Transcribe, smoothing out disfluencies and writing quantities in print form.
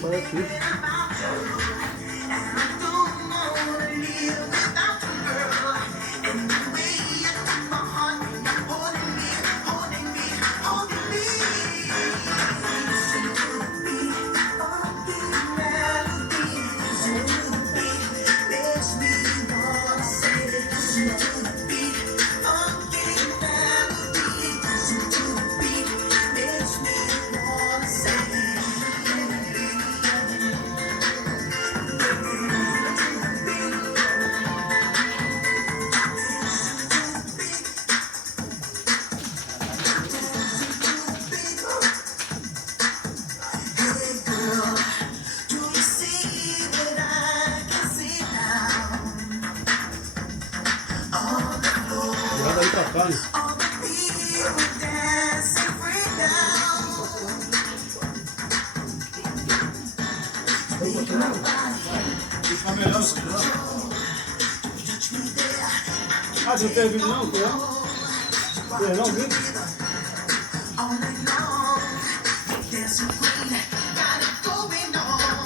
Foi aqui. Virada aí pra cá, né? Fica melhor, ah, você não tem vídeo não? Tem não, vídeo?